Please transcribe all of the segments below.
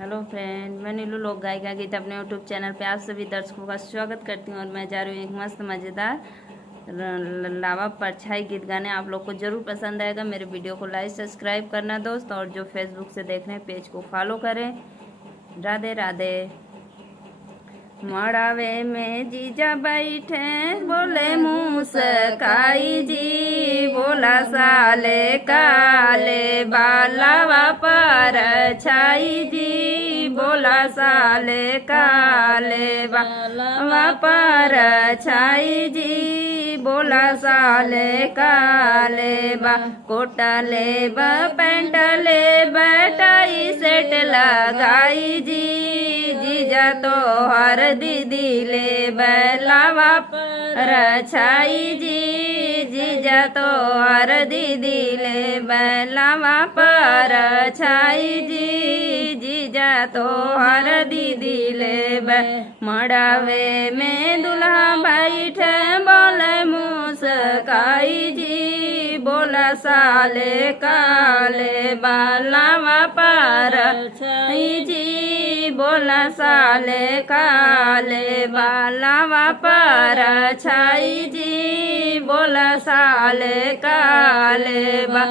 Hello friend, मैं नीलू लोक गायिका गीत अपने यूट्यूब चैनल पे आप सभी दर्शकों का स्वागत करती हूँ। और मैं जा रही हूँ एक मस्त मज़ेदार लावा परछाई गीत गाने। आप लोग को ज़रूर पसंद आएगा। मेरे वीडियो को लाइक सब्सक्राइब करना दोस्त, और जो फेसबुक से देख रहे हैं पेज को फॉलो करें। राधे राधे। मड़ावे में जीजा बैठे बोले मुस्काई जी, बोला साले काले बालावा पर छाई जी, बोला साले काले बालावा पर छाई जी, बोला साले काले बा कोटा ले बा पैंट ले बटाई सेट लगाई जी, जीजा तो हर दीदी ले बैलावा पर छाई जी, जीजा तो हर दीदी ले बैलावा पर छाई जी, जीजा तो हर दीदी ले मड़ावे में दुल्हा बैठे बोले मुस्काई जी, बोला साले काले बालावा पर छाई जी, बोला साले काले बालावा पर छाई जी, बोला साले काले बा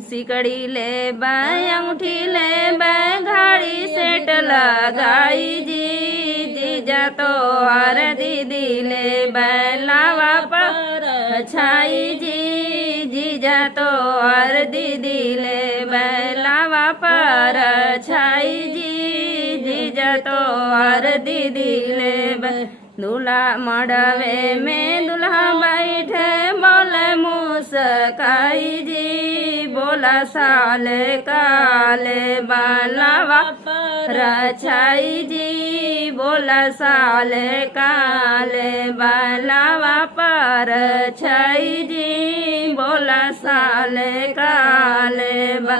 सिकड़ी ले बाय अंगूठी ले बाय घाड़ी सेट लगाई जी, जीजा तो हर दीदी ले बैलावा पर छाई जी, जीजा तो हर दीदी ले बैलावा पर छाई जी, जीजा तो हर दीदी ले दूल्हा मड़वे में दुल्हा बैठे बोले मुस्काई जी, बोला साले काले बालावा पर छाई जी, बोला साले काले बालावा पर छाई जी, बोला साले काले बा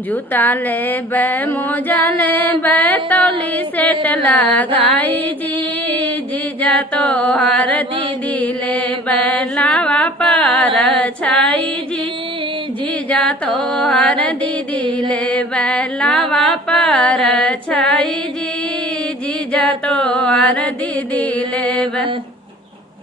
जूता ले बे मोजा ले बे तौली सेट लगाई जी, जीजा तो हर दीदी ले बैलावा पर छाई जी, जीजा तो हर दीदी ले बैलावा पर छाई जी, जीजा तो हर दीदी ले